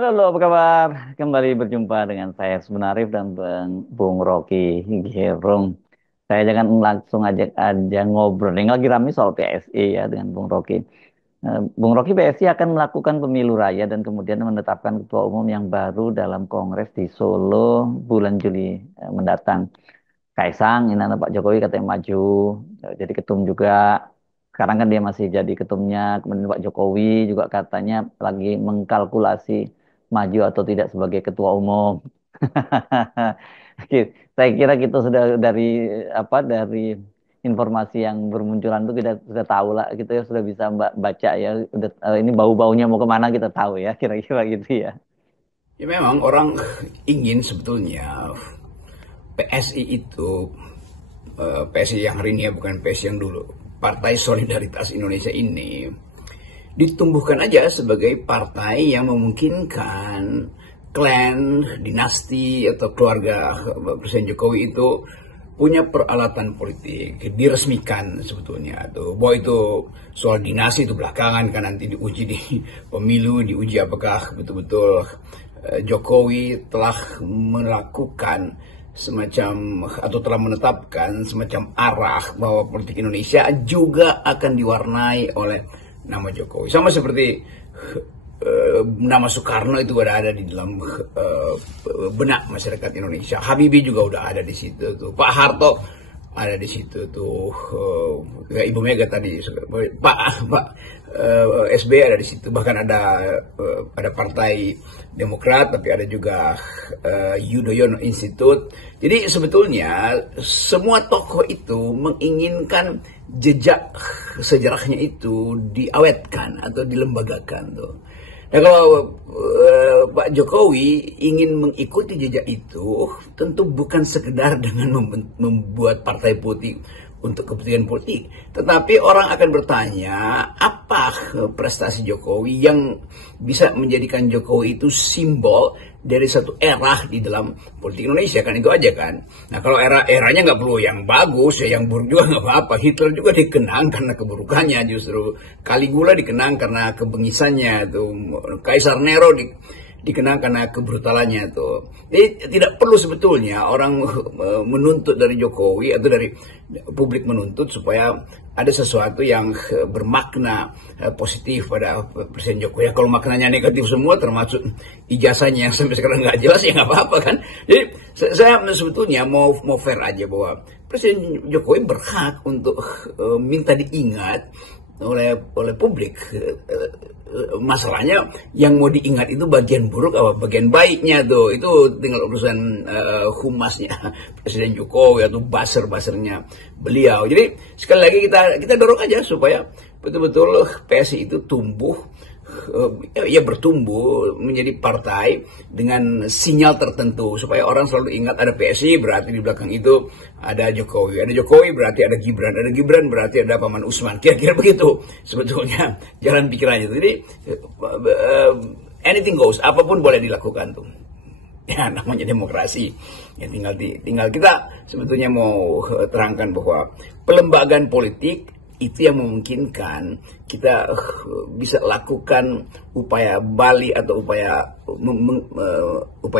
Halo, apa kabar? Kembali berjumpa dengan saya Sebenarif dan Bung Rocky Gerung. Saya jangan langsung ajak aja ngobrol. Ini lagi rame soal PSI ya dengan Bung Rocky. Bung Rocky, PSI akan melakukan pemilu raya dan kemudian menetapkan ketua umum yang baru dalam Kongres di Solo bulan Juli mendatang. Kaisang, ini anak Pak Jokowi katanya maju jadi ketum juga. Sekarang kan dia masih jadi ketumnya. Kemudian Pak Jokowi juga katanya lagi mengkalkulasi maju atau tidak sebagai ketua umum. Oke, saya kira kita sudah dari informasi yang bermunculan itu kita sudah tahu lah, kita sudah bisa baca ya. Udah, ini bau-baunya mau kemana kita tahu ya, kira-kira gitu ya. Ya memang orang ingin sebetulnya PSI itu, PSI yang hari ini ya bukan PSI yang dulu, Partai Solidaritas Indonesia ini ditumbuhkan aja sebagai partai yang memungkinkan klan, dinasti atau keluarga Presiden Jokowi itu punya peralatan politik, diresmikan sebetulnya tuh. Bahwa itu soal dinasti itu belakangan kan, nanti diuji di pemilu, diuji apakah betul-betul Jokowi telah melakukan semacam atau telah menetapkan semacam arah bahwa politik Indonesia juga akan diwarnai oleh nama Jokowi. Sama seperti nama Soekarno itu ada di dalam benak masyarakat Indonesia. Habibie juga udah ada di situ tuh. Pak Harto ada di situ tuh. Ibu Mega tadi, Pak SBY ada di situ. Bahkan ada Partai Demokrat, tapi ada juga Yudhoyono Institute. Jadi sebetulnya semua tokoh itu menginginkan jejak sejarahnya itu diawetkan atau dilembagakan tuh. Nah kalau Pak Jokowi ingin mengikuti jejak itu, tentu bukan sekedar dengan membuat partai politik untuk kepentingan politik, tetapi orang akan bertanya apa prestasi Jokowi yang bisa menjadikan Jokowi itu simbol dari satu era di dalam politik Indonesia, kan itu aja kan. Nah kalau eranya nggak perlu yang bagus ya, yang buruk juga nggak apa-apa. Hitler juga dikenang karena keburukannya, justru Caligula dikenang karena kebengisannya tuh, Kaisar Nero dikenang karena kebrutalannya tuh. Jadi tidak perlu sebetulnya orang menuntut dari Jokowi atau dari publik menuntut supaya ada sesuatu yang bermakna positif pada Presiden Jokowi. Ya, kalau maknanya negatif semua termasuk ijazahnya yang sampai sekarang nggak jelas ya nggak apa-apa kan. Jadi saya sebetulnya mau fair aja bahwa Presiden Jokowi berhak untuk minta diingat oleh publik. Masalahnya yang mau diingat itu bagian buruk apa bagian baiknya tuh, itu tinggal urusan humasnya Presiden Jokowi atau buzzer-buzzernya beliau. Jadi sekali lagi kita dorong aja supaya betul-betul PSI itu tumbuh, ya bertumbuh menjadi partai dengan sinyal tertentu supaya orang selalu ingat ada PSI berarti di belakang itu ada Jokowi berarti ada Gibran berarti ada Paman Usman, kira-kira begitu sebetulnya jalan pikirannya. Jadi anything goes, apapun boleh dilakukan tuh. Ya namanya demokrasi. Ya tinggal kita sebetulnya mau terangkan bahwa pelembagaan politik itu yang memungkinkan kita bisa lakukan upaya balik atau upaya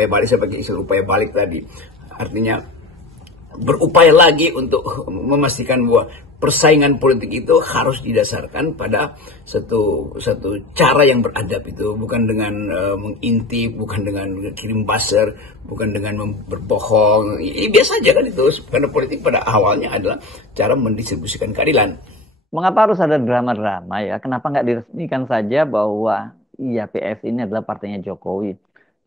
balik, saya pakai istilah upaya balik tadi, artinya berupaya lagi untuk memastikan bahwa persaingan politik itu harus didasarkan pada satu cara yang beradab, itu bukan dengan mengintip, bukan dengan kirim buzzer, bukan dengan berbohong. Biasa aja kan itu, karena politik pada awalnya adalah cara mendistribusikan keadilan. Mengapa harus ada drama-drama ya? Kenapa nggak diresmikan saja bahwa iya PSI ini adalah partainya Jokowi.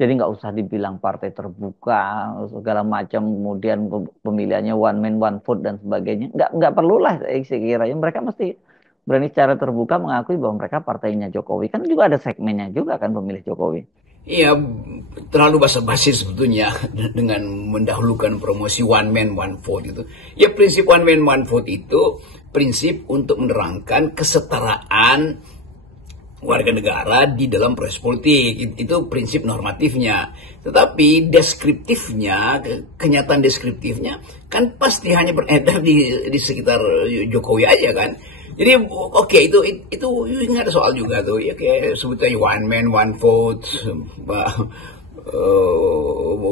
Jadi nggak usah dibilang partai terbuka segala macam, kemudian pemilihannya one man one vote dan sebagainya. Nggak perlulah saya kira. Ya, mereka mesti berani secara terbuka mengakui bahwa mereka partainya Jokowi. Kan juga ada segmennya juga kan pemilih Jokowi. Iya, terlalu basa-basi sebetulnya dengan mendahulukan promosi one man one vote itu. Ya prinsip one man one vote itu prinsip untuk menerangkan kesetaraan warga negara di dalam proses politik. Itu prinsip normatifnya. Tetapi deskriptifnya, kenyataan deskriptifnya kan pasti hanya beredar di sekitar Jokowi aja kan. Jadi oke, itu nggak ada soal juga tuh ya, kayak sebutnya one man one vote,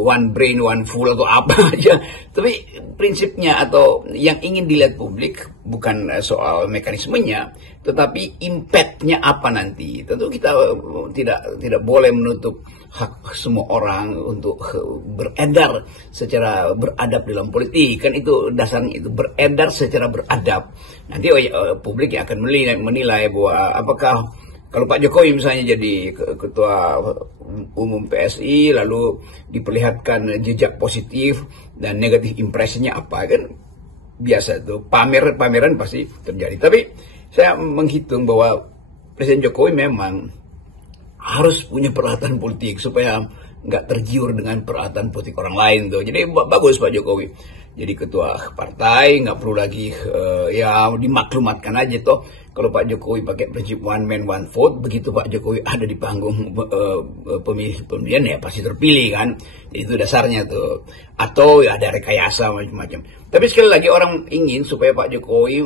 one brain one full atau apa aja. Tapi prinsipnya atau yang ingin dilihat publik bukan soal mekanismenya, tetapi impactnya apa nanti. Tentu kita tidak boleh menutup hak semua orang untuk beredar secara beradab dalam politik. Kan itu dasarnya, itu beredar secara beradab. Nanti publik yang akan menilai bahwa apakah kalau Pak Jokowi misalnya jadi ketua umum PSI lalu diperlihatkan jejak positif dan negatif impresinya apa, kan biasa tuh pameran pasti terjadi. Tapi saya menghitung bahwa Presiden Jokowi memang harus punya peralatan politik supaya nggak tergiur dengan peralatan politik orang lain tuh. Jadi bagus Pak Jokowi jadi ketua partai, nggak perlu lagi ya dimaklumatkan aja toh. Kalau Pak Jokowi pakai prinsip one man one vote, begitu Pak Jokowi ada di panggung pemilihan ya pasti terpilih kan. Jadi itu dasarnya tuh. Atau ya ada rekayasa macam-macam. Tapi sekali lagi orang ingin supaya Pak Jokowi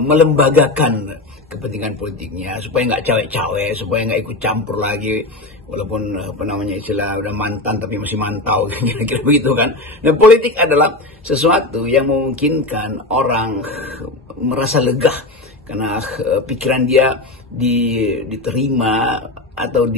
melembagakan kepentingan politiknya, supaya nggak cawe-cawe, supaya nggak ikut campur lagi, walaupun apa namanya istilah udah mantan tapi masih mantau, kira-kira begitu kan. Nah, politik adalah sesuatu yang memungkinkan orang merasa lega karena pikiran dia diterima atau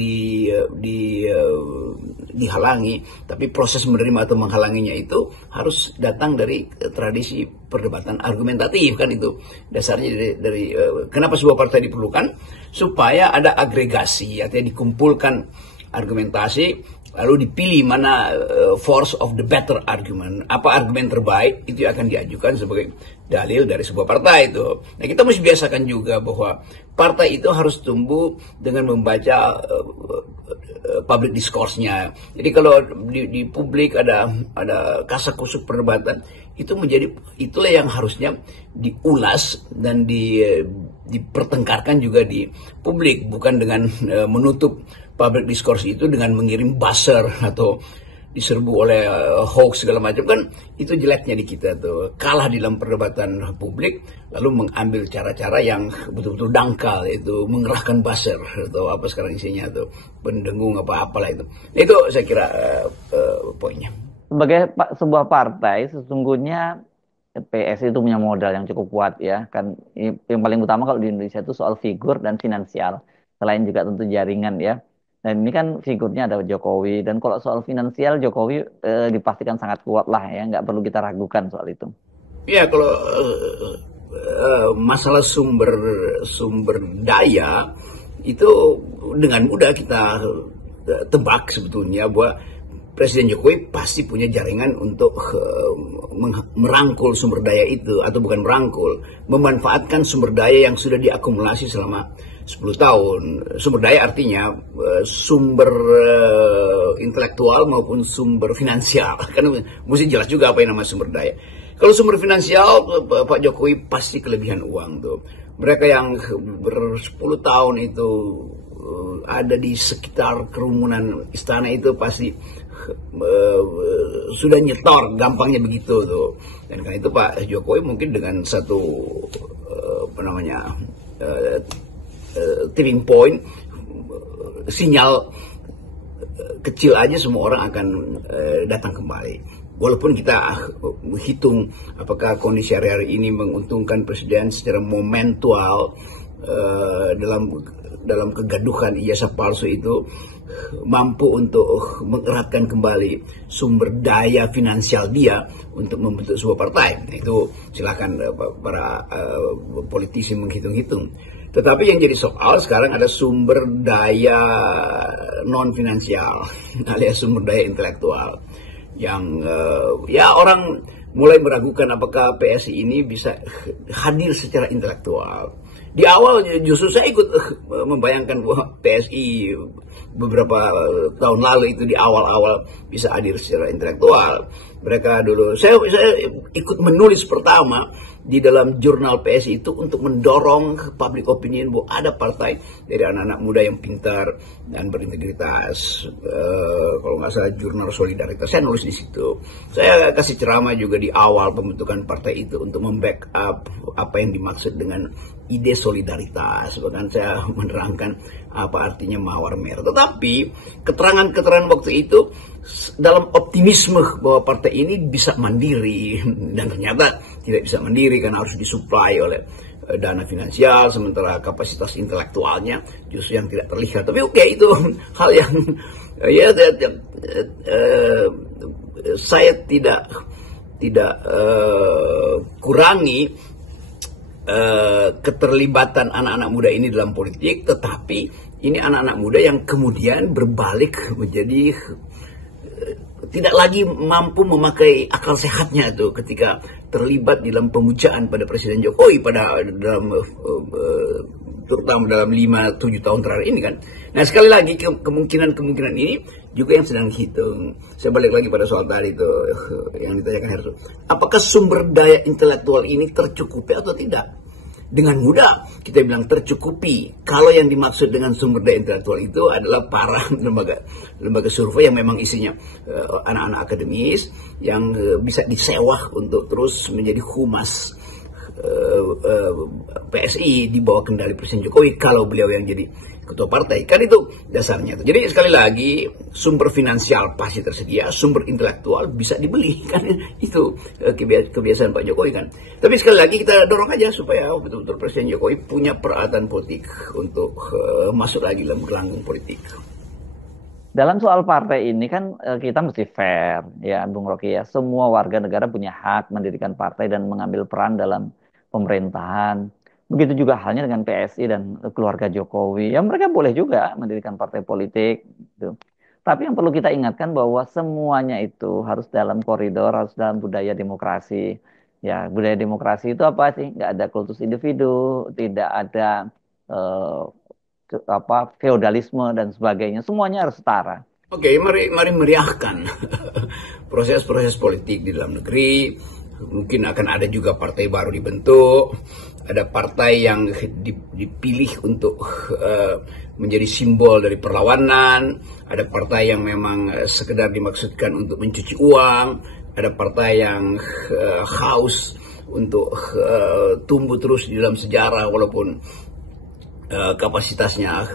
dihalangi, tapi proses menerima atau menghalanginya itu harus datang dari tradisi perdebatan argumentatif, kan itu dasarnya dari kenapa sebuah partai diperlukan, supaya ada agregasi, artinya dikumpulkan argumentasi lalu dipilih mana force of the better argument, apa argumen terbaik itu akan diajukan sebagai dalil dari sebuah partai itu. Nah, kita mesti biasakan juga bahwa partai itu harus tumbuh dengan membaca public discourse-nya. Jadi kalau di publik ada kasak-kusuk perdebatan, itulah yang harusnya diulas dan dipertengkarkan juga di publik, bukan dengan menutup public discourse itu dengan mengirim buzzer atau diserbu oleh hoax segala macam. Kan itu jeleknya di kita tuh, kalah di dalam perdebatan publik lalu mengambil cara-cara yang betul-betul dangkal, itu mengerahkan buzzer atau apa sekarang isinya tuh, pendengung apa-apalah itu. Itu saya kira poinnya. Sebagai sebuah partai sesungguhnya PSI itu punya modal yang cukup kuat ya kan. Yang paling utama kalau di Indonesia itu soal figur dan finansial, selain juga tentu jaringan ya. Dan ini kan figurnya ada Jokowi, dan kalau soal finansial Jokowi dipastikan sangat kuat lah ya, nggak perlu kita ragukan soal itu. Ya, kalau masalah sumber daya itu dengan mudah kita tebak sebetulnya bahwa Presiden Jokowi pasti punya jaringan untuk merangkul sumber daya itu, atau bukan merangkul, memanfaatkan sumber daya yang sudah diakumulasi selama 10 tahun. Sumber daya artinya sumber intelektual maupun sumber finansial. Kan mesti jelas juga apa yang namanya sumber daya. Kalau sumber finansial, Pak Jokowi pasti kelebihan uang tuh. Mereka yang ber-10 tahun itu ada di sekitar kerumunan istana itu pasti sudah nyetor, gampangnya begitu tuh. Dan karena itu Pak Jokowi mungkin dengan satu tipping point, sinyal kecil aja semua orang akan datang kembali. Walaupun kita hitung apakah kondisi hari-hari ini menguntungkan presiden secara momentual, dalam kegaduhan ijazah palsu itu mampu untuk mengeratkan kembali sumber daya finansial dia untuk membentuk sebuah partai. Nah, itu silakan para politisi menghitung-hitung. Tetapi yang jadi soal sekarang ada sumber daya non finansial alias sumber daya intelektual yang ya orang mulai meragukan apakah PSI ini bisa hadir secara intelektual. Di awal justru saya ikut membayangkan bahwa PSI beberapa tahun lalu itu di awal-awal bisa hadir secara intelektual. Mereka dulu, saya ikut menulis pertama di dalam jurnal PSI itu untuk mendorong public opinion bahwa ada partai dari anak-anak muda yang pintar dan berintegritas. Kalau nggak salah jurnal Solidaritas, saya nulis di situ. Saya kasih ceramah juga di awal pembentukan partai itu untuk membackup apa yang dimaksud dengan ide solidaritas. Bahkan saya menerangkan apa artinya mawar merah. Tetapi keterangan-keterangan waktu itu dalam optimisme bahwa partai ini bisa mandiri, dan ternyata tidak bisa mandiri karena harus disuplai oleh dana finansial, sementara kapasitas intelektualnya justru yang tidak terlihat. Tapi oke, itu hal yang ya saya tidak kurangi keterlibatan anak-anak muda ini dalam politik, tetapi ini anak-anak muda yang kemudian berbalik menjadi tidak lagi mampu memakai akal sehatnya tuh ketika terlibat dalam pemujaan pada Presiden Jokowi pada dalam terutama dalam 5-7 tahun terakhir ini kan. Nah, sekali lagi kemungkinan ini juga yang sedang dihitung. Saya balik lagi pada soal tadi itu yang ditanyakan Hersu. Apakah sumber daya intelektual ini tercukupi atau tidak? Dengan mudah kita bilang tercukupi kalau yang dimaksud dengan sumber daya intelektual itu adalah para lembaga survei yang memang isinya anak-anak akademis yang bisa disewa untuk terus menjadi humas PSI di bawah kendali Presiden Jokowi kalau beliau yang jadi ketua partai. Kan itu dasarnya. Jadi sekali lagi sumber finansial pasti tersedia, sumber intelektual bisa dibeli, kan itu kebiasaan Pak Jokowi kan. Tapi sekali lagi kita dorong aja supaya betul-betul Presiden Jokowi punya peralatan politik untuk masuk lagi dalam gelanggang politik. Dalam soal partai ini kan kita mesti fair ya Bung Rocky ya. Semua warga negara punya hak mendirikan partai dan mengambil peran dalam pemerintahan. Begitu juga halnya dengan PSI dan keluarga Jokowi. Ya mereka boleh juga mendirikan partai politik gitu. Tapi yang perlu kita ingatkan bahwa semuanya itu harus dalam koridor, harus dalam budaya demokrasi. Ya, budaya demokrasi itu apa sih? Nggak ada kultus individu, tidak ada feodalisme dan sebagainya. Semuanya harus setara. Oke, mari meriahkan proses-proses politik di dalam negeri. Mungkin akan ada juga partai baru dibentuk. Ada partai yang dipilih untuk menjadi simbol dari perlawanan. Ada partai yang memang sekedar dimaksudkan untuk mencuci uang. Ada partai yang haus untuk tumbuh terus di dalam sejarah walaupun kapasitasnya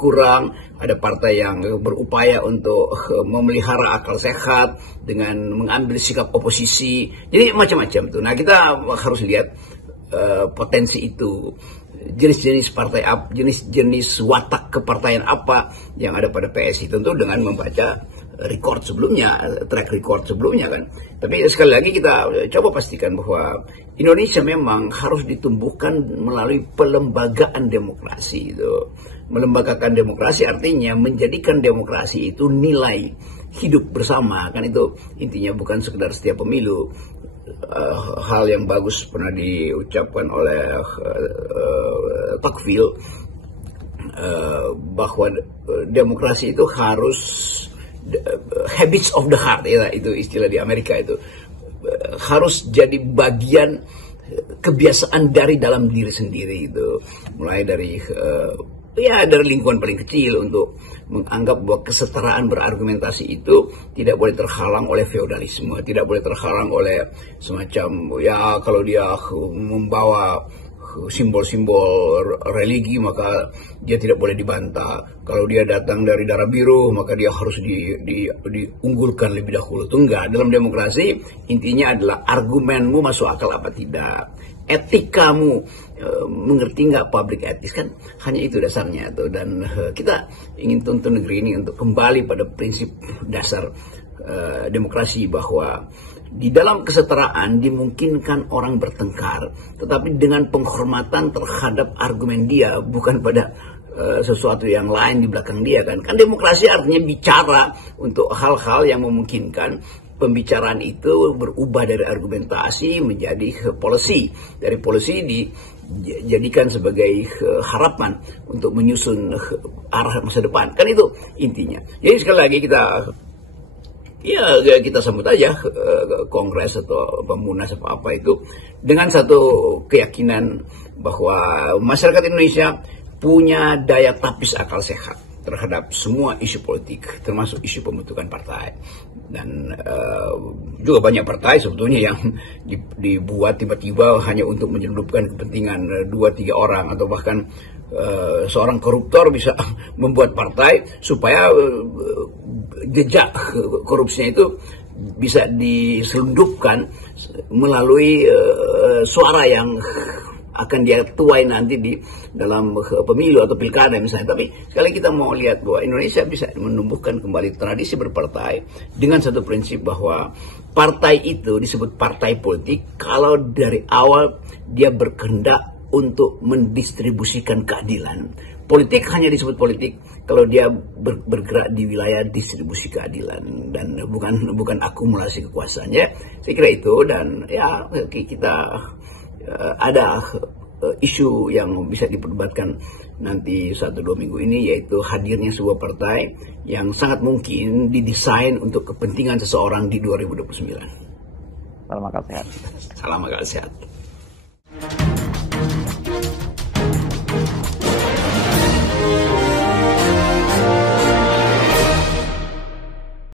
kurang. Ada partai yang berupaya untuk memelihara akal sehat dengan mengambil sikap oposisi. Jadi macam-macam tuh. Nah, kita harus lihat potensi itu, jenis-jenis partai apa, jenis-jenis watak kepartaian apa yang ada pada PSI, tentu dengan membaca record sebelumnya, track record sebelumnya kan. Tapi sekali lagi kita coba pastikan bahwa Indonesia memang harus ditumbuhkan melalui pelembagaan demokrasi itu. Melembagakan demokrasi artinya menjadikan demokrasi itu nilai hidup bersama, kan itu intinya, bukan sekedar setiap pemilu. Hal yang bagus pernah diucapkan oleh Tocqueville bahwa demokrasi itu harus habits of the heart, ya, itu istilah di Amerika itu, harus jadi bagian kebiasaan dari dalam diri sendiri itu, mulai dari dari lingkungan paling kecil untuk menganggap bahwa kesetaraan berargumentasi itu tidak boleh terhalang oleh feodalisme, tidak boleh terhalang oleh semacam kalau dia membawa simbol-simbol religi maka dia tidak boleh dibantah. Kalau dia datang dari darah biru maka dia harus diunggulkan lebih dahulu. Itu enggak. Dalam demokrasi intinya adalah argumenmu masuk akal apa tidak, etikamu mengerti nggak public ethics, kan hanya itu dasarnya tuh. Dan kita ingin tuntun negeri ini untuk kembali pada prinsip dasar demokrasi, bahwa di dalam kesetaraan dimungkinkan orang bertengkar, tetapi dengan penghormatan terhadap argumen dia, bukan pada sesuatu yang lain di belakang dia kan. Kan demokrasi artinya bicara untuk hal-hal yang memungkinkan pembicaraan itu berubah dari argumentasi menjadi policy, dari policy dijadikan sebagai harapan untuk menyusun arah masa depan, kan itu intinya. Jadi sekali lagi kita ya kita sambut aja kongres atau pemunas apa itu dengan satu keyakinan bahwa masyarakat Indonesia punya daya tapis akal sehat terhadap semua isu politik, termasuk isu pembentukan partai. Dan juga banyak partai sebetulnya yang dibuat tiba-tiba hanya untuk menyelundupkan kepentingan 2-3 orang, atau bahkan seorang koruptor bisa membuat partai supaya jejak korupsinya itu bisa diselundupkan melalui suara yang akan dia tuai nanti di dalam pemilu atau pilkada misalnya. Tapi sekali kita mau lihat bahwa Indonesia bisa menumbuhkan kembali tradisi berpartai dengan satu prinsip bahwa partai itu disebut partai politik kalau dari awal dia berkehendak untuk mendistribusikan keadilan. Politik hanya disebut politik kalau dia bergerak di wilayah distribusi keadilan dan bukan akumulasi kekuasaannya. Saya kira itu, dan ya kita ada isu yang bisa diperdebatkan nanti 1-2 minggu ini, yaitu hadirnya sebuah partai yang sangat mungkin didesain untuk kepentingan seseorang di 2029. Salam akal sehat. Salam akal sehat.